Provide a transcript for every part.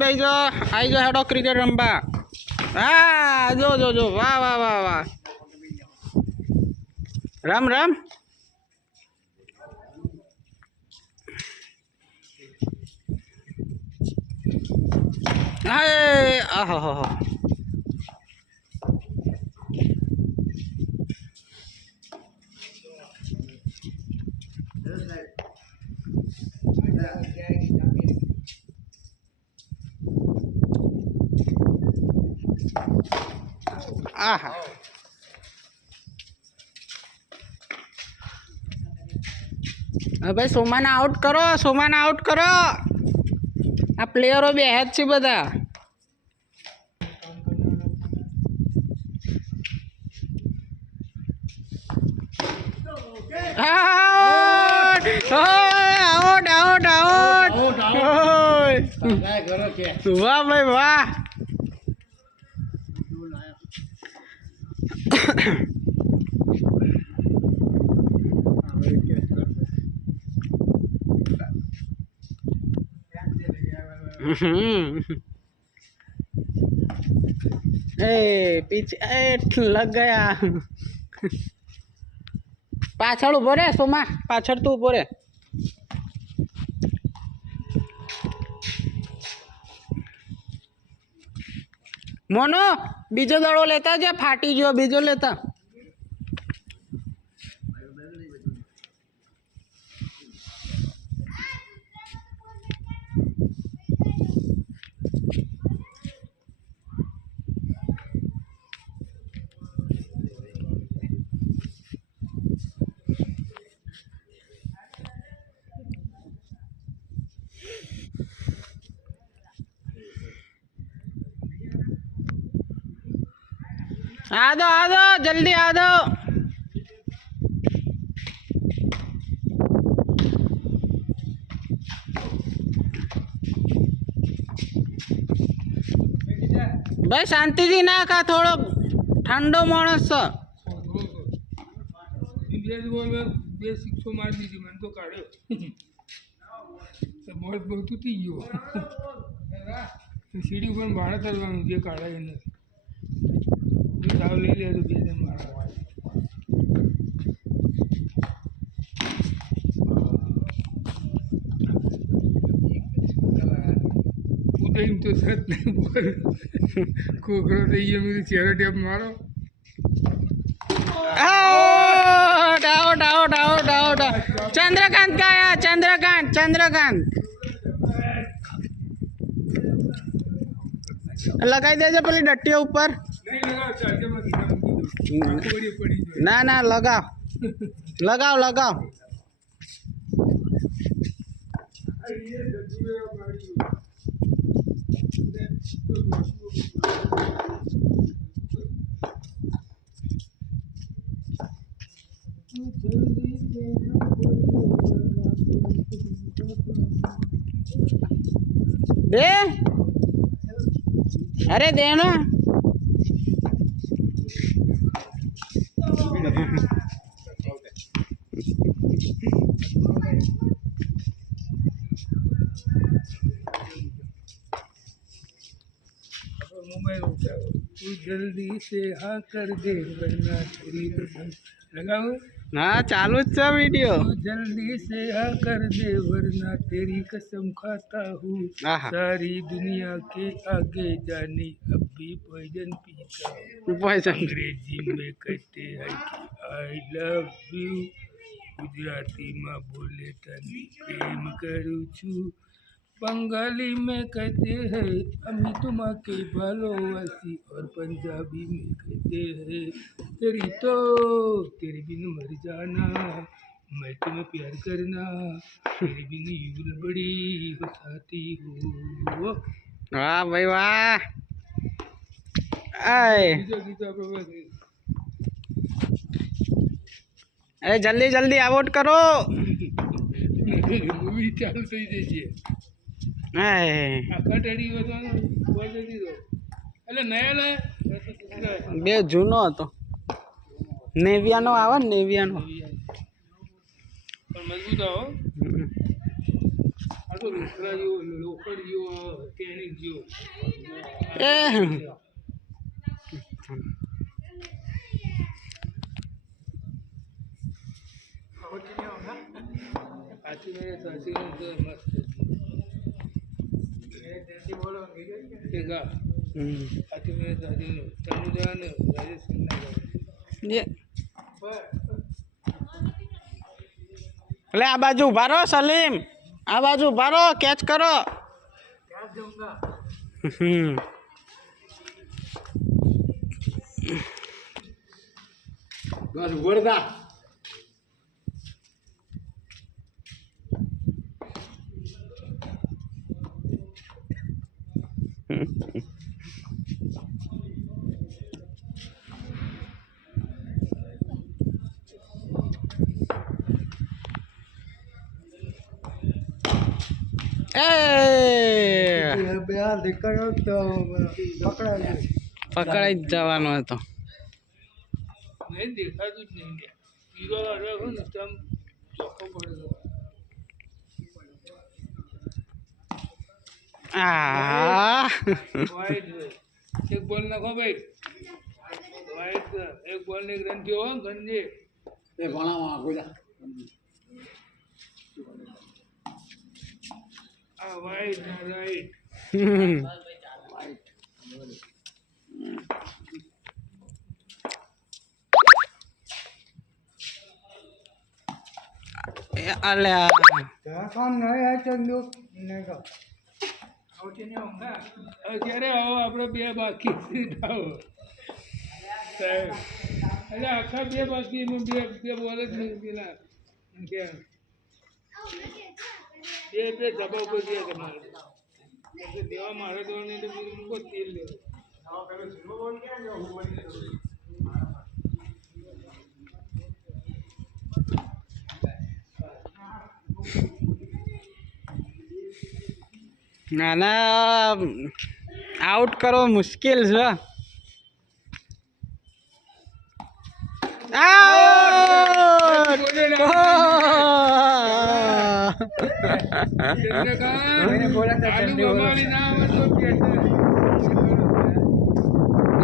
બેજો આવી જો હેડો ક્રિકેટ રમવા હા જો વાહ વાહ વાહ વાહ રમ હાય આહો આહા ભાઈ સોમાને આઉટ કરો આ પ્લેયરો બે હેડ છે બધા આઉટ વાહ ભાઈ વાહ पीछे लग गया पाछड़ उभो रे सोमा पाछड़ तू उभो रे मोनो बीजो दड़ो लेता जा फाटी जो बीजो लेता आ दो जल्दी आ दो भाई शांति थी ना का थोड़ो ठंडो माणस मार दीजिए मन तो काढ़े बहुत बहुत थी गयो सीढ़ी पर भाड़ा चलवा जे काढ़ा दाव ले लिया तो बेजन मारा उदय तो सत नहीं बोल कोकरो तो ये मेरी चेहरा टेप मारो आउट चंद्रकांत का आया चंद्रकांत लगाई देजे पेली डट्टिया ऊपर ना लगाओ दे अरे दे ना तू जल्दी से हाँ कर दे वरना तेरी कसम लगाओ हाँ चालू वीडियो तू जल्दी से हाँ कर दे वरना तेरी कसम खाता हूँ सारी दुनिया के आगे जाने अब भी पॉइजन पीता हूँ अंग्रेजी में कहते हैं कि आई लव यू गुजराती में बोले तनी प्रेम करूँ छू बंगाली में कहते हैं अम्मी तुम के भालोवासी और पंजाबी में कहते हैं तेरे बिन मर जाना मैं तुम्हें प्यार करना तेरे बिन यूल बड़ी हंसाती हो वाह भाई वाह अरे जल्दी आउट करो मूवी चालू થઈ જશે આખા ટેડી વધવાનો બોલ દીધો એટલે નયા લે બે જૂનો હતો નેવિયાનો આવે ને નેવિયાનો પણ મજબૂત આવો આ તો લોખરા જેવો લોખંડ જેવો ટેનિક જેવો એ સાચી મેં સાચી મસ્ત સાચી મેં સાચી તનુજાને રાજસ્થાનના એટલે આ બાજુ ઉભા રહો સલીમ, આ બાજુ ઉભા રહો, કેચ કરો. બસ વરદા પકડાઈ જ જવાનો હતો. નહીં દેખાતું જ નહીં પીરો રાખો ને તમ ચોખ્ખો પડે. વાઈટ એક બોલ નાખો ભાઈ, વાઈટ એક બોલ ને એક રન થયો હો ગંજે એ ભણાવવા ગોજા આ વાઈટ રાઈટ અલ્યા અત્યારે આવો આપણે બે બાકી એટલે આખા બે બાકી બે બોલ જ નહીં પેલા બે ધબા ઉપર દે તમારે દેવા મારે તો નહીં તો મૂકો તેલ લેવું. ના ના આઉટ કરવો મુશ્કેલ છે.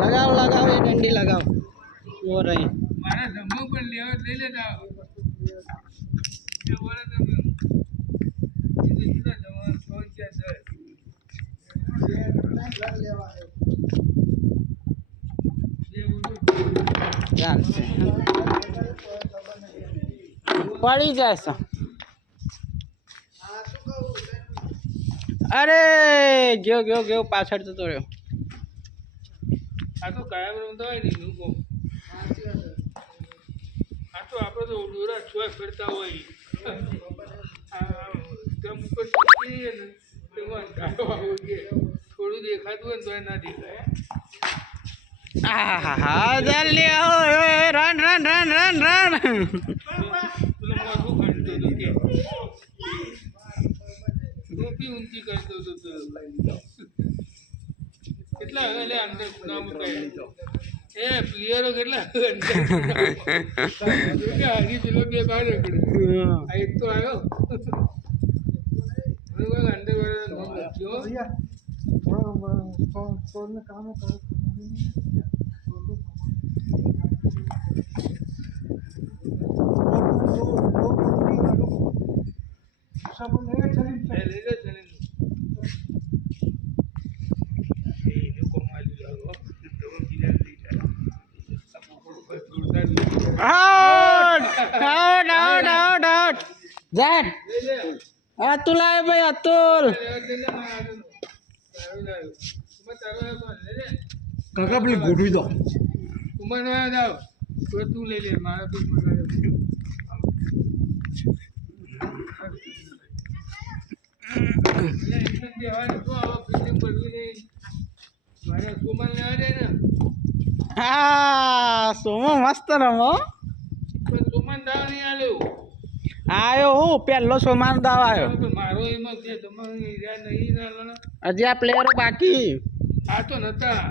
લગાવ લગાવ એ ડંડી લગાવ વો રહી મારા ધમો પણ લેવા લઈ લેતા ચાલશે પડી જશે. અરે ગયો ગયો ગયો પાછળ જતો રહ્યો. આ તો કાયમ રમતા હોય ને લોકો આ તો આપણે તો દોરા છોય ફરતા હોય તેમ ઉપર ચૂકીએ ને તેમાં થોડું દેખાતું હોય ને તો ના દેખાય. હા જલ્દી આવો run run run run run. ટોપી ઊંચી કરતો હતો કેટલા એટલે અંદર ગુના મુકાય એ પ્લેયરો કેટલા હજી પેલો બે બહાર નીકળ્યો આ એક તો આવ્યો અંદર અતુલ આવે ભાઈ અતુલ. કાકા પેલી ગોઠવી દો ઉમર નો જાવ તો તું લઈ લે મારા તો હા સોમો મસ્ત રમો. સોમાન દાવ નહીં આલ્યો આવ્યો હું પહેલો સોમાન દાવ આવ્યો. મારો એમાં કે તમારે નહીં હજી આ પ્લેયરો બાકી આ તો નતા.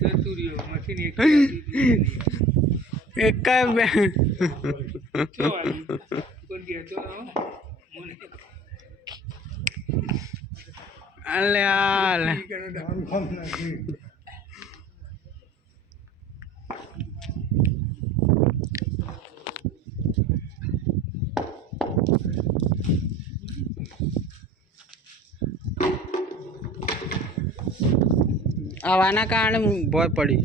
જતું રહ્યો મશીન એક બે કોણ કહેતો મને અલ્યા આવાના કારણે ભય પડી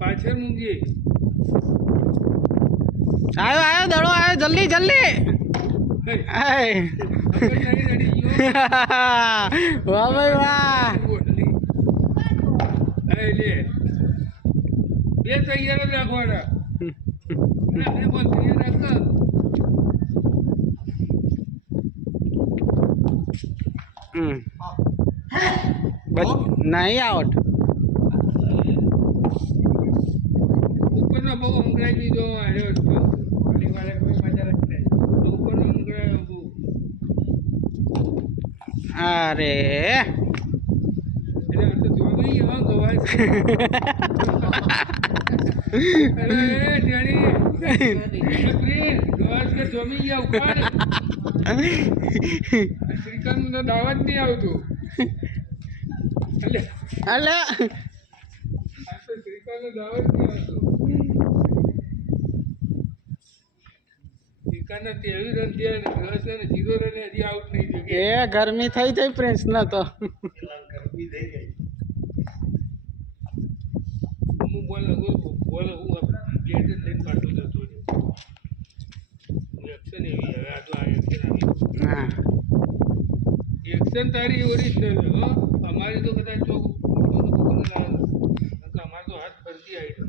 પાછળ મૂકીએ આવ્યો આવ્યો દડો આવ્યો જલ્દી જલ્દી વાહ ભાઈ વાહ લે બે તૈયાર જ રાખવાના તૈયાર રાખ નહીં આવટ ઉપરનો બહુ અંગરાઈ દીધો આવ્યો ઉપરનો અંગરાયો બહુ અરે એટલે તો જોઈ એવા ગવાય અરે જાણી ગવાસ કે જમી ગયા ઉપાડ શ્રીકાંત નો દાવત નહીં આવતું અલે શ્રીકાંત નો દાવત નહીં આવતું શ્રીકાંત ને 23 રન થયા રસ અને 0 રન હજી આઉટ નહીં થયું એ ગરમી થઈ જાય પ્રશ્ન તો ગરમી થઈ ગઈ હું બોલ હું ગેટ લઈને પાછો જતો એક્શન એવી હવે આ તો આ એક્શન આવી હા એક્શન તારી ઓરિજિનલ હો અમારી તો કદાચ ચોક અમારે તો હાથ ફરતી આવી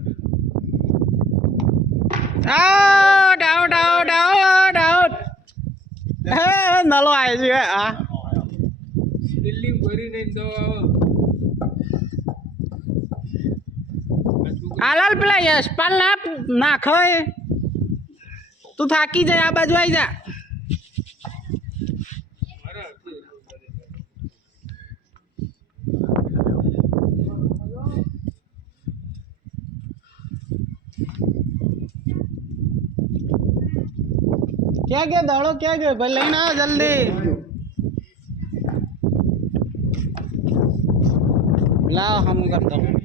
out out out out out હે નલો આવે છે આ બિલ્ડિંગ ભરી નહીં દો હાલાલ પેલા યશપાલ ના નાખો એ તું થાકી જાય આ બાજુ આવી જા क्या गया दौड़ो क्या गया भाई लेना आओ जल्दी लाओ हम करता हूँ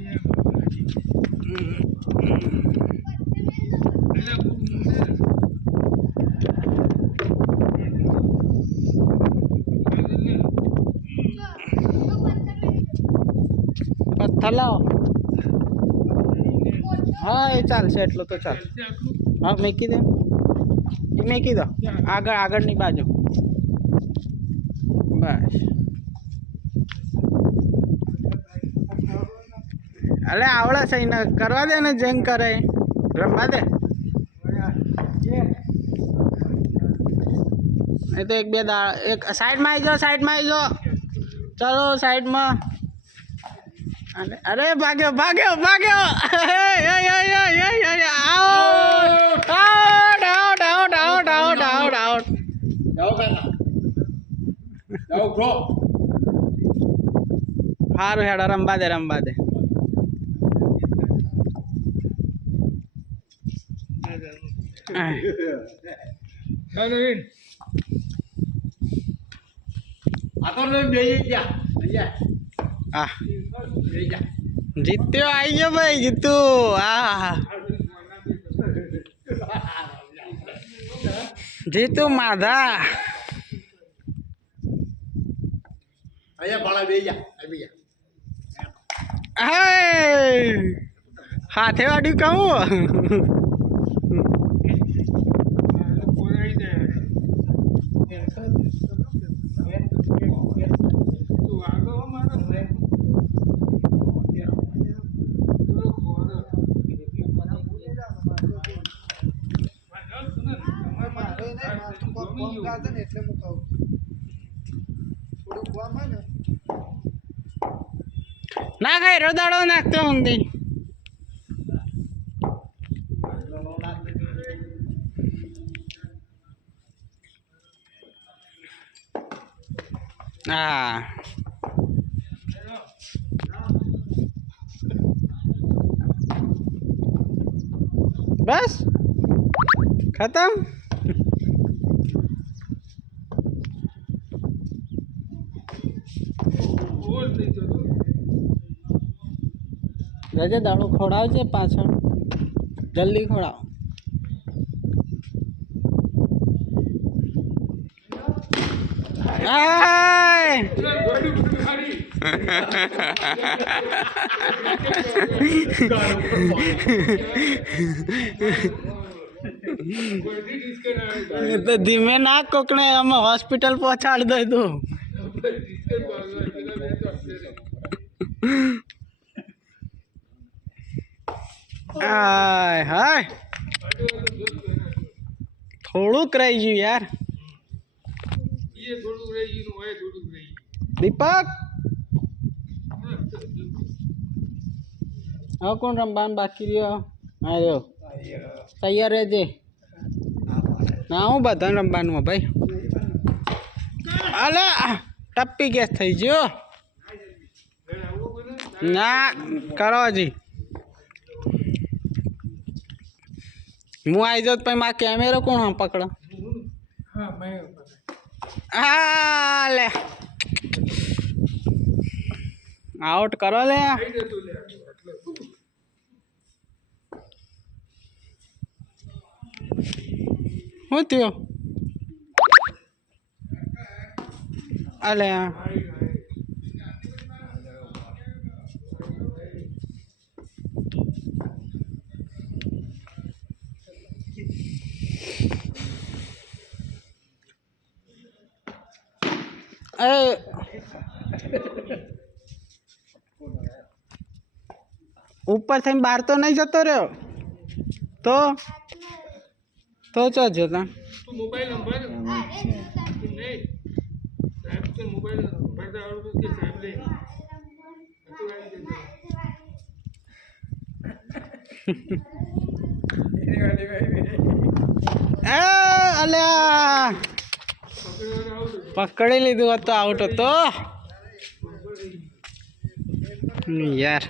પથ્થર લાવો હા એ ચાલશે એટલો તો ચાલ હા મેકી દે મેકી દો આગળ આગળની બાજુ બસ અલે આવડે છે એને કરવા દે ને જંગ કરે રમવા દે એ તો એક બે એક સાઈડમાં આવી જાઓ સાઈડમાં આવી જાઓ ચલો સાઈડમાં અરે ભાગ્યો ભાગ્યો ભાગ્યો out out out out out out out out સારું હેડો રમવા દે રમવા દે આ જીત્યો આવી ગયો ભાઈ જીતું આ જીતું માધા હાથે વાડ્યું કહું ના કઈ રોદાડો નાખતો ઊંધી હા બસ ખતમ. રજે દાડો ખવડાવજે પાછળ જલ્દી ખવડાવ. તો ધીમે ના કોકને અમે હોસ્પિટલ પહોંચાડી દઈ તું. હાય હાય થોડુંક રહી ગયું યાર. દીપક હવે કોણ રમવાનું બાકી રહ્યો? હા રહ્યો તૈયાર રહેજે. ના હું બધાને રમવાનું ભાઈ. અલે ટપ્પી ગેસ થઈ ગયો. ના કરો હજી હું આવી જાઉં પછી મારા કેમેરો કોણ પકડો? હા લે આઉટ કરો લે. શું થયું? અલે ઉપર થઈને બહાર તો નહીં જતો રહ્યો તો ચો જતા. મોબાઈલ નંબર નહીં સાહેબ તો મોબાઈલ નંબર આવડતું કે સાહેબ લે અલ્યા પકડી લીધું હતું આઉટ હતો યાર.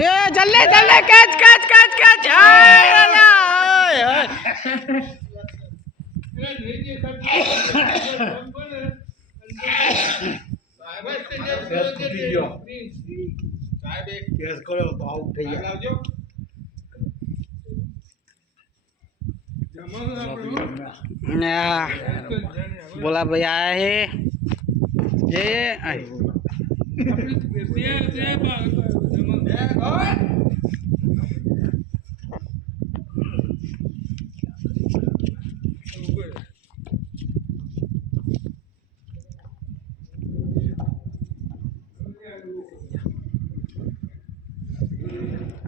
એ જલ્દી જલ્દી કેચ કેચ કેચ કેચ. बोला भाई आया है ये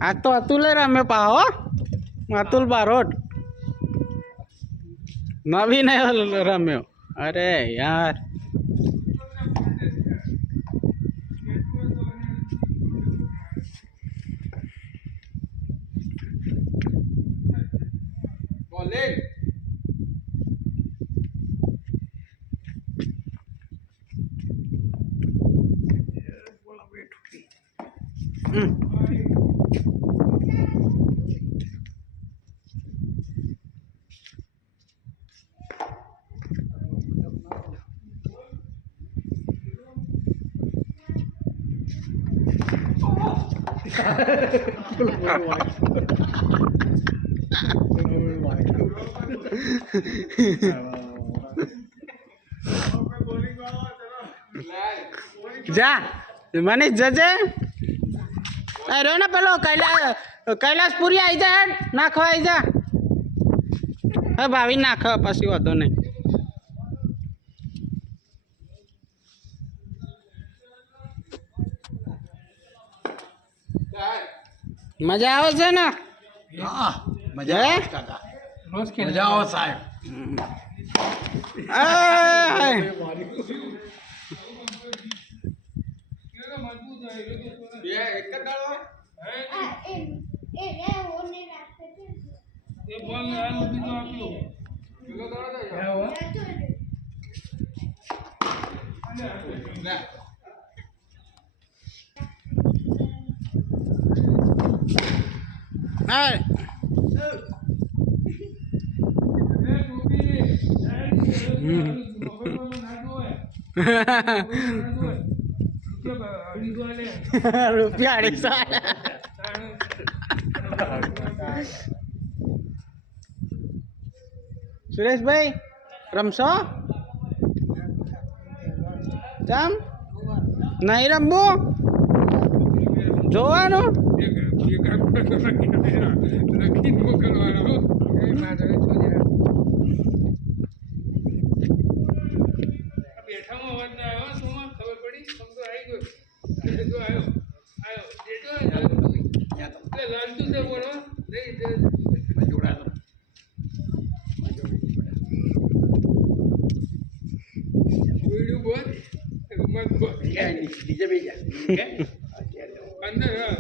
आज तो अतुल है रमे पाओ अतुल बारोट नवीन है रम्यो. अरे यार जा मनीष जजे अरे ना पेलो कैलाशपुरी आई जा नाखवा आई जा. હવે ભાવી નાખ પછી વાંધો નહીં. મજા આવે છે ને? મજા આવે સાહેબ. એ બોલ આનું બીજો આપ્યો પેલો દોડો જાવ હા રૂપિયા 250 સુરેશભાઈ રમશો ચમ નહીં રમવું જોવાનું લખી મોકલવાનો બેઠામાં અવાજ ના આવ્યો શું ખબર પડી સમજો આવી ગયો જો આવ્યો એટલે લાલતું છે બોલો નહીં જોડાતો બોલ મત બોલ અંદર